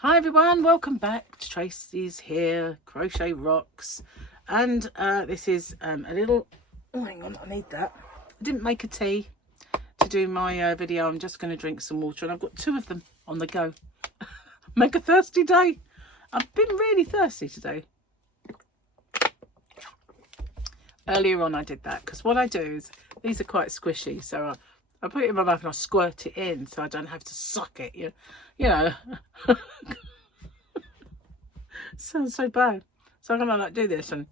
Hi everyone, welcome back to Tracy's here, Crochet Rocks, and this is a little, oh hang on, I need that. I didn't make a tea to do my video. I'm just going to drink some water, and I've got two of them on the go. Make a thirsty day. I've been really thirsty today. Earlier on I did that because what I do is, these are quite squishy, so I put it in my mouth and I squirt it in so I don't have to suck it, you know. Sounds so bad. So I'm gonna like do this and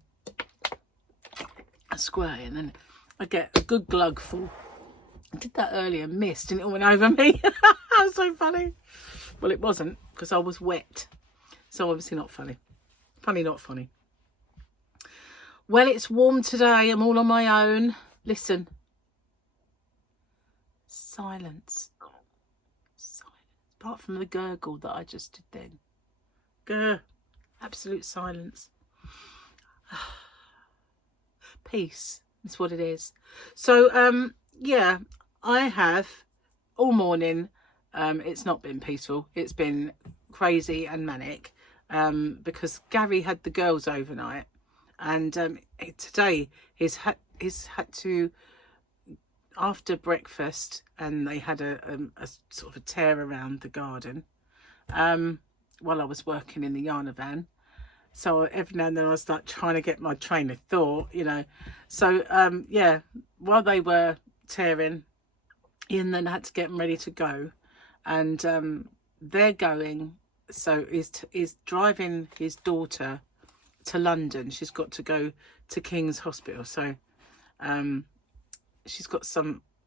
I squirt it, and then I get a good glug full. I did that earlier, missed, and it all went over me. That was so funny. Well, it wasn't, because I was wet. So obviously not funny. Funny, not funny. Well, it's warm today. I'm all on my own. Listen. Silence. Silence. Apart from the gurgle that I just did then. Grr. Absolute silence. Peace is what it is. So, yeah, I have all morning. It's not been peaceful. It's been crazy and manic because Gary had the girls overnight, and today he's had to, after breakfast, and they had a sort of a tear around the garden while I was working in the yarn van. So every now and then I was like trying to get my train of thought, you know. So yeah, while they were tearing, Ian then had to get them ready to go, and they're going. So he's driving his daughter to London. She's got to go to King's Hospital. So she's got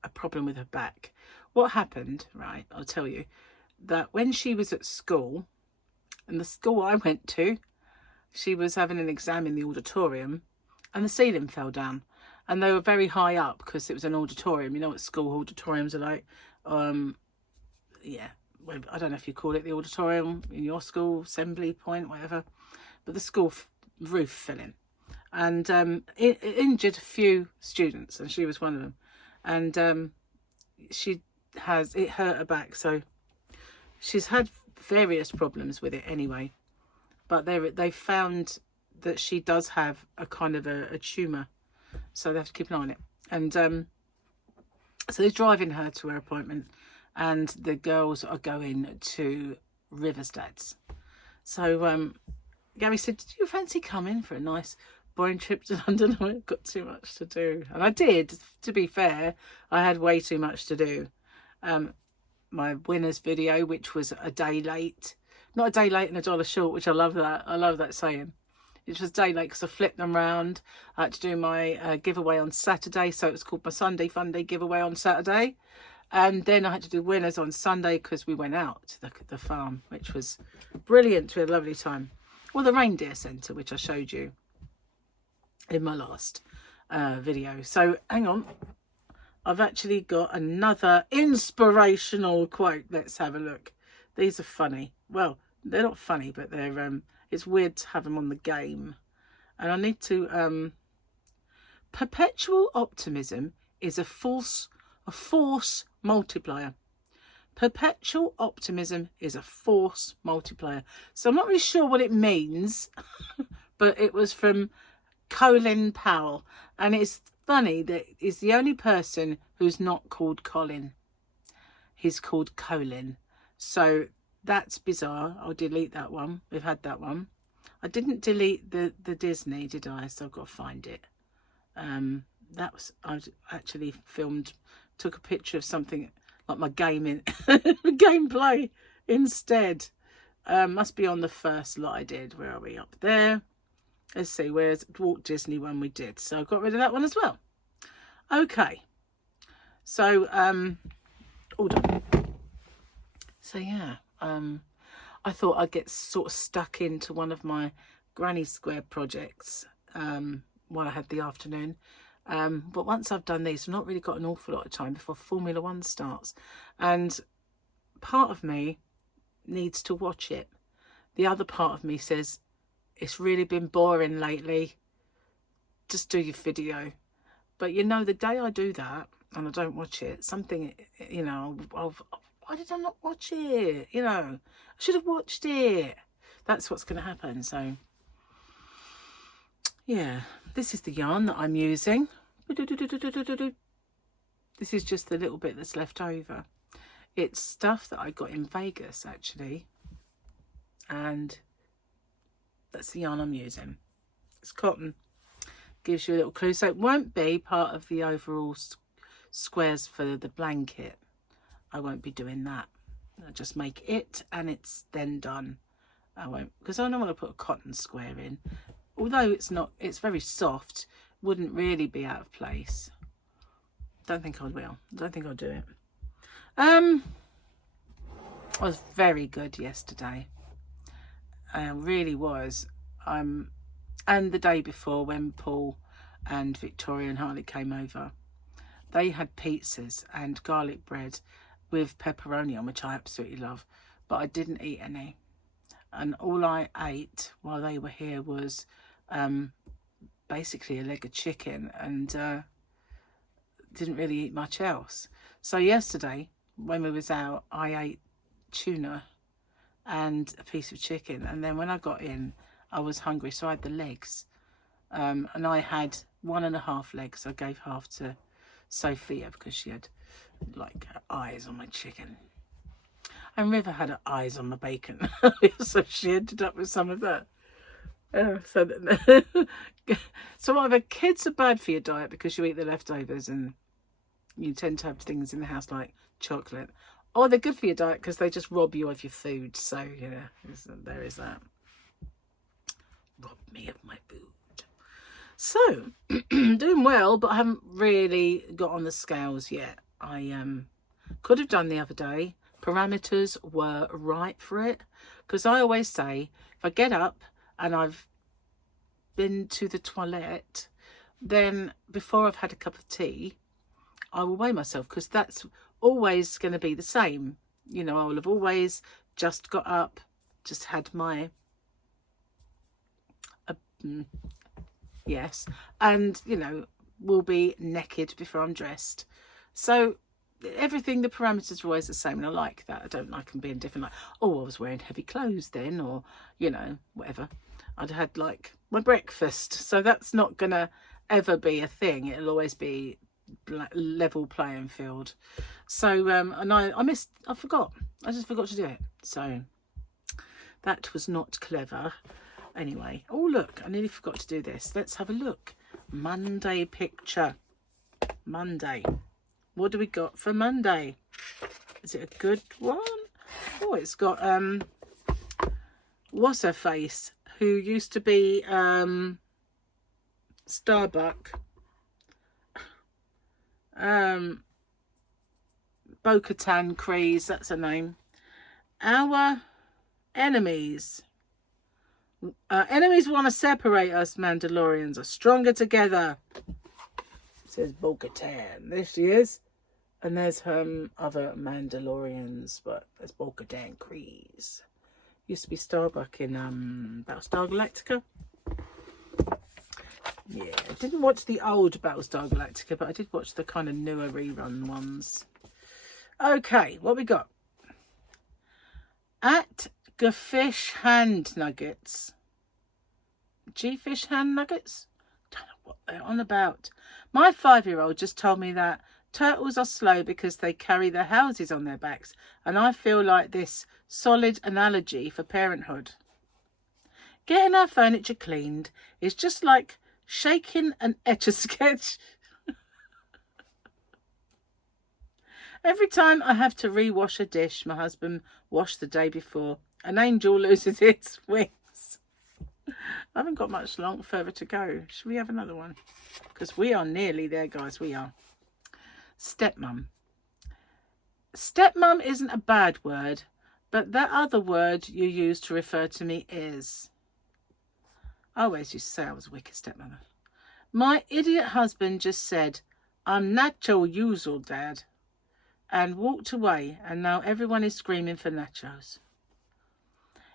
a problem with her back. What happened, right? I'll tell you that when she was at school, and the school I went to, she was having an exam in the auditorium and the ceiling fell down, and they were very high up because it was an auditorium. You know what school auditoriums are like. Yeah, I don't know if you call it the auditorium in your school, assembly point, whatever, but the school roof fell in, and it injured a few students, and she was one of them. And it hurt her back, so she's had various problems with it anyway. But they found that she does have a kind of a tumour, so they have to keep an eye on it. And so they're driving her to her appointment, and the girls are going to Riverstad's. So Gary said, "Do you fancy coming for a nice boring trip to London?" I've got too much to do. And I did, to be fair. I had way too much to do. My winners video, which was a day late. Not a day late and $1 short, which I love that. I love that saying. It was a day late because I flipped them round. I had to do my giveaway on Saturday, so it was called my Sunday Fun Day giveaway on Saturday. And then I had to do winners on Sunday because we went out to the farm, which was brilliant. We had a lovely time. Well, the reindeer centre, which I showed you in my last video. So hang on. I've actually got another inspirational quote. Let's have a look. These are funny. Well, they're not funny, but they're it's weird to have them on the game. And I need to perpetual optimism is a force multiplier. Perpetual optimism is a force multiplier. So I'm not really sure what it means, but it was from Colin Powell, and it's funny that he's the only person who's not called Colin. He's called Colin. So that's bizarre. I'll delete that one. We've had that one. I didn't delete the Disney, did I? So I've got to find it. That was, I actually took a picture of something like my gameplay instead. Must be on the first lot I did. Where are we? Up there. Let's see, where's Walt Disney one we did. So I got rid of that one as well. Okay. So, all done. So yeah, I thought I'd get sort of stuck into one of my granny square projects while I had the afternoon. But once I've done these, I've not really got an awful lot of time before Formula One starts. And part of me needs to watch it. The other part of me says, it's really been boring lately. Just do your video. But you know, the day I do that and I don't watch it, something, you know, why did I not watch it? You know, I should have watched it. That's what's going to happen. So, yeah, this is the yarn that I'm using. This is just the little bit that's left over. It's stuff that I got in Vegas, actually. And that's the yarn I'm using. It's cotton. Gives you a little clue. So it won't be part of the overall squares for the blanket. I won't be doing that. I'll just make it and it's then done. I won't, because I don't want to put a cotton square in. Although it's very soft, wouldn't really be out of place. Don't think I will. Don't think I'll do it. I was very good yesterday. I really was. And the day before, when Paul and Victoria and Harley came over, they had pizzas and garlic bread with pepperoni on, which I absolutely love, but I didn't eat any. And all I ate while they were here was basically a leg of chicken, and didn't really eat much else. So yesterday, when we was out, I ate tuna and a piece of chicken, and then when I got in, I was hungry, so I had the legs, and I had 1.5 legs. I gave half to Sophia because she had like her eyes on my chicken, and River had her eyes on my bacon. So she ended up with some of that. So either kids are bad for your diet because you eat the leftovers and you tend to have things in the house like chocolate, or they're good for your diet because they just rob you of your food. So yeah, there is that. Rob me of my food. So doing well, but I haven't really got on the scales yet. I could have done the other day. Parameters were right for it, because I always say if I get up and I've been to the toilet, then before I've had a cup of tea, I will weigh myself, because that's always going to be the same. You know, I will have always just got up, just had my yes, and you know, will be naked before I'm dressed. So everything, the parameters are always the same, and I like that. I don't like them being different, like, oh, I was wearing heavy clothes then, or you know, whatever. I'd had like my breakfast, so that's not gonna ever be a thing. It'll always be level playing field. So and I forgot. I just forgot to do it. So that was not clever. Anyway, oh look, I nearly forgot to do this. Let's have a look. Monday picture. Monday. What do we got for Monday? Is it a good one? Oh, it's got what's her face, who used to be Starbuck, Bo-Katan Kryze, that's her name. Our enemies. Enemies want to separate us. Mandalorians are stronger together, says Bo-Katan. There she is. And there's other Mandalorians, but there's Bo-Katan Kryze. Used to be Starbuck in Battlestar Galactica. Yeah, I didn't watch the old Battlestar Galactica, but I did watch the kind of newer rerun ones. Okay, what we got? At G-Fish Hand Nuggets. G-Fish Hand Nuggets? Don't know what they're on about. My 5-year-old just told me that turtles are slow because they carry their houses on their backs, and I feel like this solid analogy for parenthood. Getting our furniture cleaned is just like shaking an Etch-a-Sketch. Every time I have to rewash a dish my husband washed the day before, an angel loses its wings. I haven't got much further to go. Should we have another one? Because we are nearly there, guys. We are. Stepmom. Stepmom isn't a bad word, but that other word you use to refer to me is. I always used to say I was a wicked stepmother. My idiot husband just said, I'm not your usual dad, and walked away, and now everyone is screaming for nachos.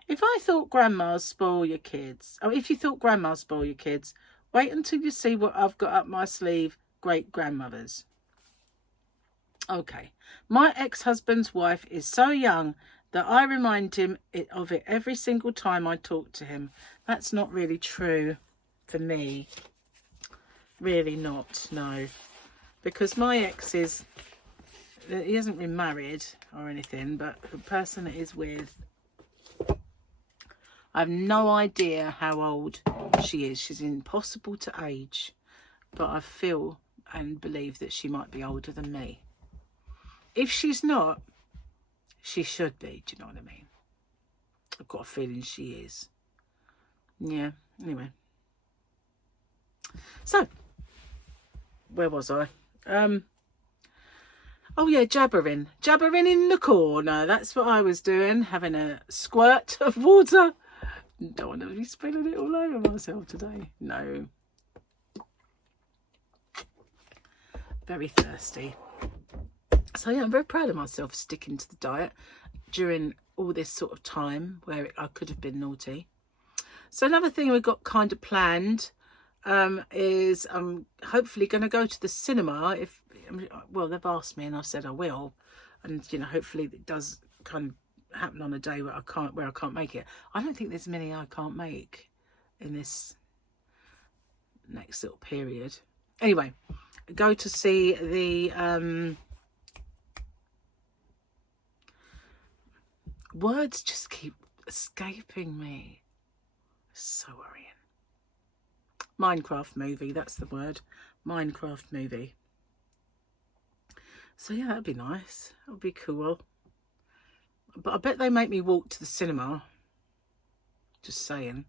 If you thought grandmas spoil your kids, wait until you see what I've got up my sleeve, great grandmothers. Okay. My ex-husband's wife is so young that I remind him of it every single time I talk to him. That's not really true for me. Really not, no. Because my ex is, he hasn't been married or anything, but the person that he's with, I have no idea how old she is. She's impossible to age, but I feel and believe that she might be older than me. If she's not, she should be. Do you know what I mean? I've got a feeling she is. Yeah, anyway. So, where was I? Oh yeah, jabbering in the corner. That's what I was doing, having a squirt of water. Don't want to be spilling it all over myself today. No. Very thirsty. So yeah, I'm very proud of myself for sticking to the diet during all this sort of time where I could have been naughty. So another thing we've got kind of planned is I'm hopefully going to go to the cinema. Well, they've asked me and I've said I will, and you know, hopefully it does kind of happen on a day where I can't make it. I don't think there's many I can't make in this next little period. Anyway, go to see the words just keep escaping me. So worrying. Minecraft movie, that's the word. Minecraft movie. So yeah, that'd be nice. That would be cool. But I bet they make me walk to the cinema. Just saying.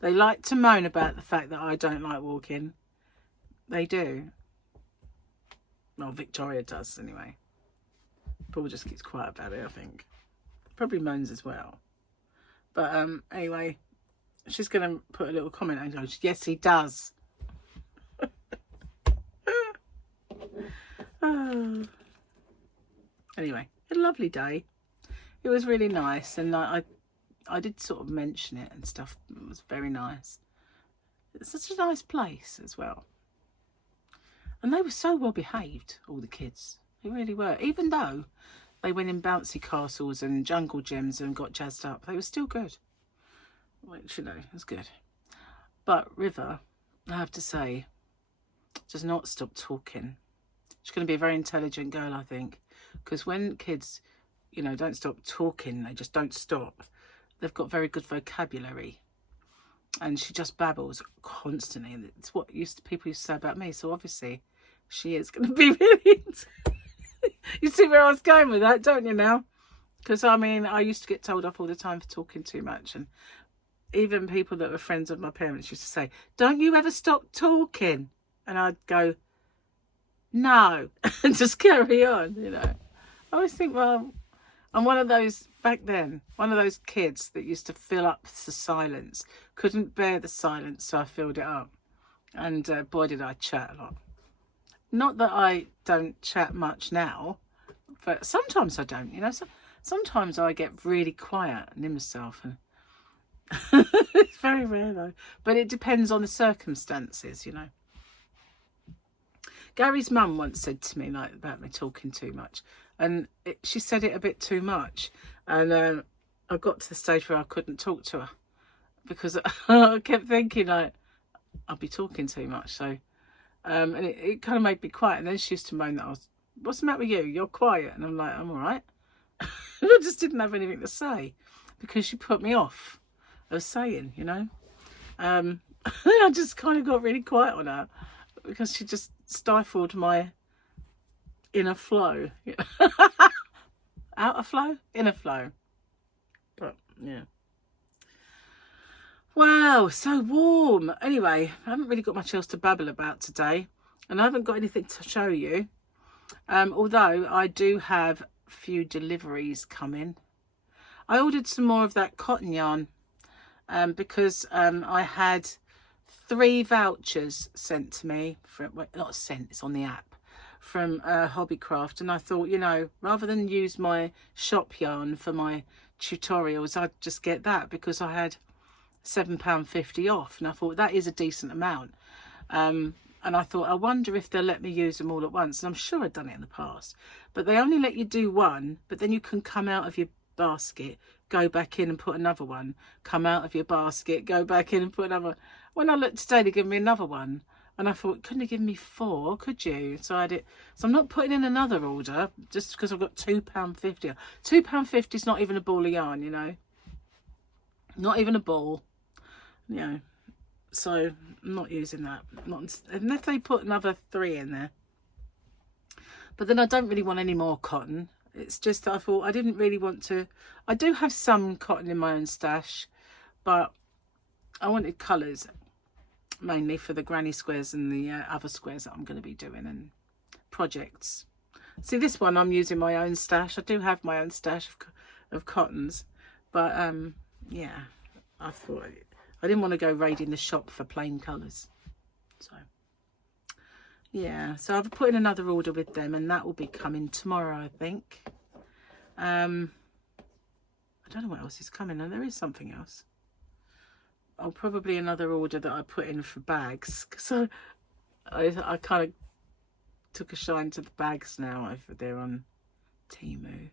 They like to moan about the fact that I don't like walking. They do. Well, Victoria does anyway. Paul just keeps quiet about it, I think. Probably moans as well. But anyway, she's going to put a little comment and go, yes, he does. Oh. Anyway, a lovely day. It was really nice, and I did sort of mention it and stuff. It was very nice. It's such a nice place as well. And they were so well behaved, all the kids. They really were. Even though they went in bouncy castles and jungle gyms and got jazzed up, they were still good. Which, you know, was good. But River, I have to say, does not stop talking. She's going to be a very intelligent girl, I think. Because when kids, you know, don't stop talking, they just don't stop. They've got very good vocabulary. And she just babbles constantly. And it's what people used to say about me. So obviously, she is going to be really... You see where I was going with that, don't you now? Because, I mean, I used to get told off all the time for talking too much. And even people that were friends of my parents used to say, don't you ever stop talking? And I'd go, no, and just carry on, you know. I always think, well, I'm one of those, back then, one of those kids that used to fill up the silence. Couldn't bear the silence, so I filled it up. And boy, did I chat a lot. Not that I don't chat much now, but sometimes I don't, you know. So, sometimes I get really quiet and in myself. And it's very rare, though. But it depends on the circumstances, you know. Gary's mum once said to me, like, about me talking too much. And she said it a bit too much. And I got to the stage where I couldn't talk to her. Because I kept thinking, like, I'll be talking too much. So, and it kind of made me quiet. And then she used to moan that I was, what's the matter with you? You're quiet. And I'm like, I'm all right. I just didn't have anything to say. Because she put me off of saying, you know. I just kind of got really quiet on her. Because she just stifled my inner flow. Outer flow? Inner flow. But, yeah. Wow, so warm. Anyway, I haven't really got much else to babble about today. And I haven't got anything to show you. Although I do have a few deliveries coming. I ordered some more of that cotton yarn. Because I had 3 vouchers sent to me. Well, not sent, it's on the app. From Hobbycraft. And I thought, you know, rather than use my shop yarn for my tutorials, I'd just get that. Because I had £7.50 off, and I thought that is a decent amount. And And I thought, I wonder if they'll let me use them all at once. And I'm sure I've done it in the past. But they only let you do one, but then you can come out of your basket, go back in and put another one, come out of your basket, go back in and put another one. When I looked today, they gave me another one. And I thought, couldn't you give me 4, could you? So I had it. So I'm not putting in another order just because I've got £2.50. £2.50 is not even a ball of yarn, you know. Not even a ball, you know. So I'm not using that. Not unless they put another 3 in there. But then I don't really want any more cotton. It's just that I thought I didn't really want to. I do have some cotton in my own stash, but I wanted colours. Mainly for the granny squares and the other squares that I'm going to be doing and projects. See, this one I'm using my own stash. I do have my own stash of cottons, but yeah, I thought I didn't want to go raiding the shop for plain colours. So yeah, so I've put in another order with them, and that will be coming tomorrow, I think. I don't know what else is coming, and there is something else. Oh, probably another order that I put in for bags. So I kind of took a shine to the bags now over there on Temu.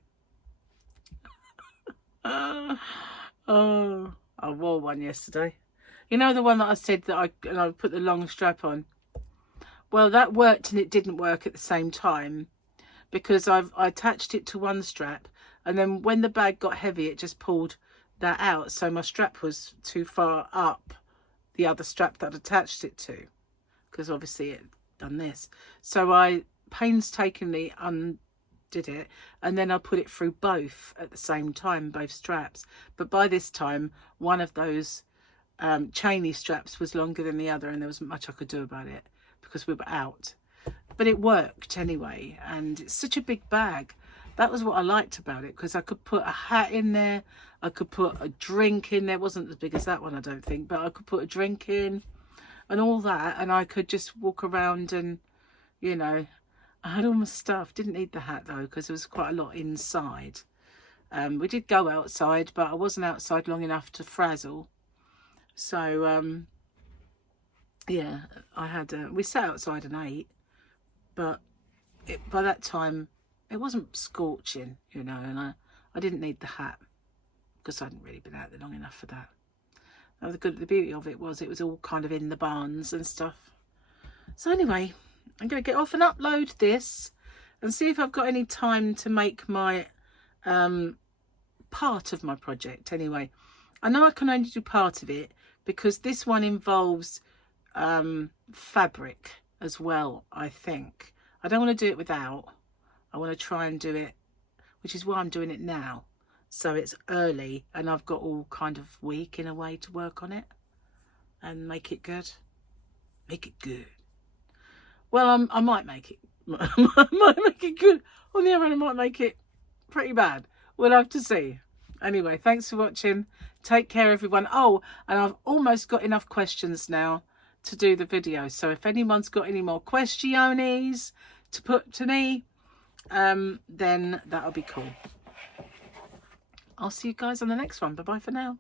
Oh, I wore one yesterday. You know, the one that I said that I put the long strap on. Well, that worked and it didn't work at the same time, because I attached it to one strap, and then when the bag got heavy, it just pulled that out, so my strap was too far up the other strap that I'd attached it to, because obviously it done this. So I painstakingly undid it, and then I put it through both at the same time, both straps. But by this time, one of those chainy straps was longer than the other, and there wasn't much I could do about it because we were out. But it worked anyway, and it's such a big bag. That was what I liked about it, because I could put a hat in there, I could put a drink in there. It wasn't as big as that one, I don't think, but I could put a drink in and all that, and I could just walk around and, you know, I had all my stuff. Didn't need the hat though, because there was quite a lot inside. We did go outside, but I wasn't outside long enough to frazzle. So, yeah, I had, we sat outside and ate, but by that time, it wasn't scorching, you know, and I didn't need the hat because I hadn't really been out there long enough for that. Now, the beauty of it was all kind of in the barns and stuff. So anyway, I'm going to get off and upload this and see if I've got any time to make my part of my project. Anyway, I know I can only do part of it because this one involves fabric as well, I think. I don't want to do it without. I want to try and do it, which is why I'm doing it now. So it's early and I've got all kind of week in a way to work on it and make it good. Make it good. Well, I might make it. I might make it good. On the other hand, I might make it pretty bad. We'll have to see. Anyway, thanks for watching. Take care, everyone. Oh, and I've almost got enough questions now to do the video. So if anyone's got any more questiones to put to me, then that'll be cool. I'll see you guys on the next one. Bye bye for now.